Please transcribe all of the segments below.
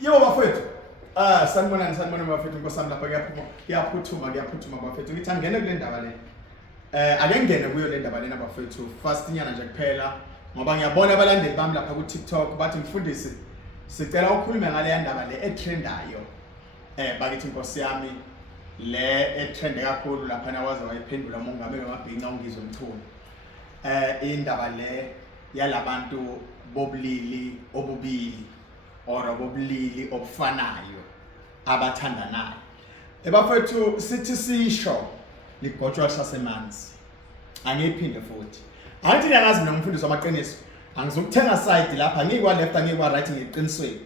Yo bafethu. Sanibonani bafethu nkosami lapha kuyaphuthuma bafethu. Ngithi angene kule ndaba le. Ake ngene kuyo le ndaba lena bafethu. First inyana nje kuphela ngoba ngiyabona abalandeli bami lapha ku TikTok bathi ngifundise sicela ukukhuluma ngale ndaba le etrendayo. Bakithi inkosi yami le etrend kakhulu lapha nawaze wayiphendula umongameli wamabhinqa ungizwe Mthuni. Indaba le yalabantu bobulili obubili or bobulili obufanayo abathandanayo. Bafethu sithi sisho ligotshwa sasemanzi. Angiphinde futhi. Angithi ngiyazi mina ngumfundisi wamaqiniso. Angizokuthenga side lapha ngikwa left ngikwa right ngiqinisweni.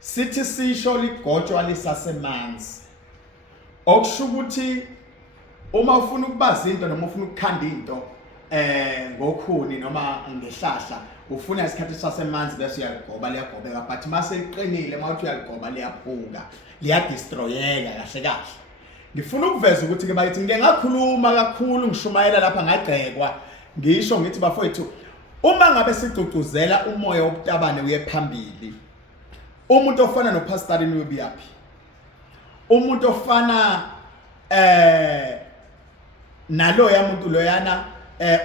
Sithi sisho ligotshwa lisasemanzi. Okusho ukuthi uma ufuna ukubaza into noma ufuna ukukhanda into ngokhuni noma ngehlahla ufuna isikhathi sasemanzi bese uyaligoba liyagobeka but mase liqinile mawuthi uyaligoba liyaphuka liyadestroyeka kahle kahle. Ngifuna ukuveza ukuthi ke bayithi ngike ngakhuluma kakhulu ngishumayela lapha ngagcekwa ngisho ngithi bafowethu uma ngabe sigcugcuzela umoya wobutabane uye phambili umuntu ofana noPastorini webiyaphi umuntu ofana nalo yamuntu loyana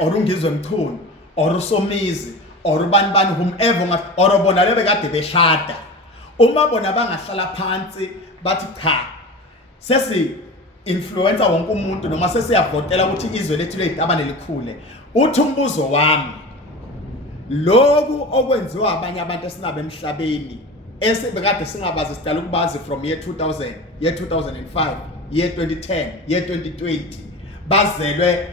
orungizwe Mthuni or uSomizi or bani whomever or bona lebe kade beshada uma bona bangahlala phansi bathi cha sesi influencer wonke umuntu noma sesiyavotela ukuthi izwe lethu lezitabane likhule uthi umbuzo wami lokhu okwenziwa abanye abantu esinabe emhlabeni esebekade singabazi sidala ukubazi from year 2000 year 2005 year 2010 year 2020 bazelwe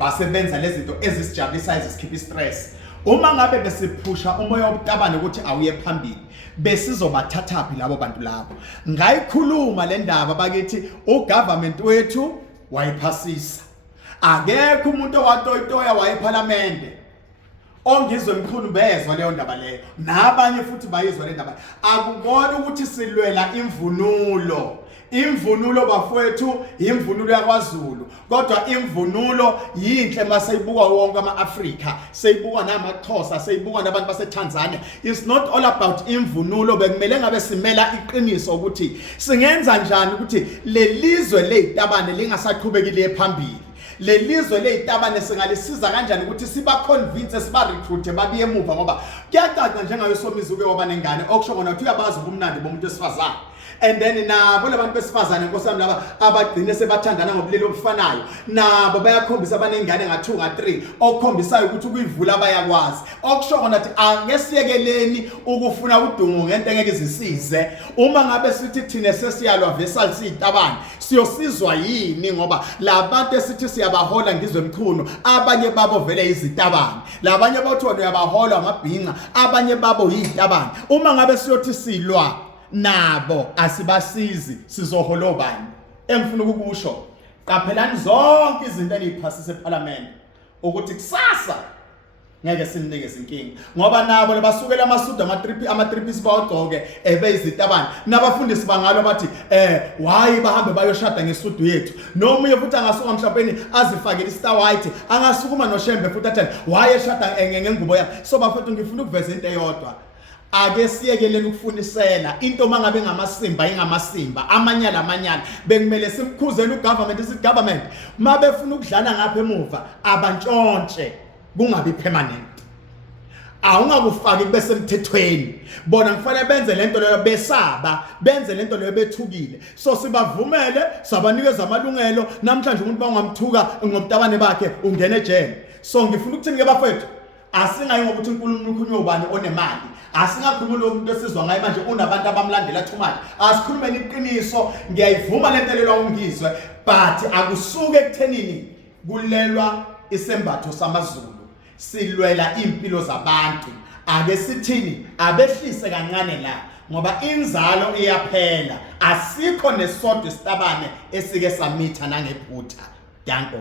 basebenza lezi zinto ezisijabulisayo ezikhipha stress. Uma ngabe besiphusha umoya wobutabane ukuthi awuye phambili besizobathathaphi labo bantu labo. Ngayikhuluma le ndaba bakithi ugovernment wethu wayiphasisa. Akekho umuntu owatoyitoya wayeParliament ongizwe Mkhulu bezwe leyo ndaba leyo nabanye futhi bayizwa le ndaba. Akubona ukuthi silwela imvunulo bafowethu imvunulo yakwaZulu kodwa imvunulo yinhle maseyibuka wonke ama-Afrika seyibuka namaXhosa seyibuka nabantu baseTanzania. It's not all about imvunulo bekumele ngabe simela iqiniso ukuthi singenza njani ukuthi lelizwe lezitabane lingasaqhubekile phambili. Lelizwe lezitabane singalisiza kanjani ukuthi siba convince siba recruit babiye emuva ngoba kuyacaca njengayo Somizi uke waba nengane okusho kona ukuthi uyabazi ubumnandi bomuntu esifazane. And then nabo labantu besifazane nkosami laba abagcine sebathandana ngobulili obufanayo nabo bayakhombisa abanengane nga2 nga3 okukhombisayo ukuthi ukuyivula bayakwazi okusho kona ukuthi angesiyekeleni ukufuna udumo ngento engeke izisize uma ngabe sithi thina sesiyalwa vessel siyitabane siyosizwa yini ngoba labantu esithi siyabahola ngizwe Mkhulu abanye babo vele izitabane labanye bathi wona uyabahola amabhinqa abanye babo yizitabane uma ngabe siyothi silwa nabo asibasizi sizoholobani. Engifuna ukukusho qaphelani zonke izinto eliphasisa eParliament ukuthi kusasa ngeke sinikeze inkinga ngoba nabo lebasukela amasudu ama-3Ps bawugcoke beyizitabane nabafundisi bangalo bathi why bahambe bayoshada ngesudu yethu nomunye futhi angasuka mhlawumbe azifakele istar white angasukuma noShembe futhi athi why eshada ngengubo yakhe. So bafethu ngifuna ukuveza into eyodwa ake siyekeleni ukufunisela into mangabe ngamasimba ingamasimba amanyala bekumele simkhuzeni ugovernment isigovernment mabefuna ukudlala ngapha emuva abantshontshe kungabi permanent awungakufaki kube semthethweni bona kufanele benze lento leyo besaba benze lento leyo bethukile so sibavumele sabanikeza amalungelo namhlanje umuntu bangamthuka ngobutabane bakhe ungena ejele. So ngifuna ukuthini ke bafethu asingayi ngokuthi uNkulunkulu ukhulunywa ubani onemali asingakhuluma lo muntu esizwa ngaye manje unabantu abamlandela too much asikhulumeni iqiniso ngiyayivuma lento lelwa ungizwe but akusuke ekuthenini kulelwa isembatho samaZulu silwela impilo zabantu ake sithini abehlise kancane la ngoba inzalo iyaphela asikho nesodwa isitabane esike samitha nangephutha. Danko.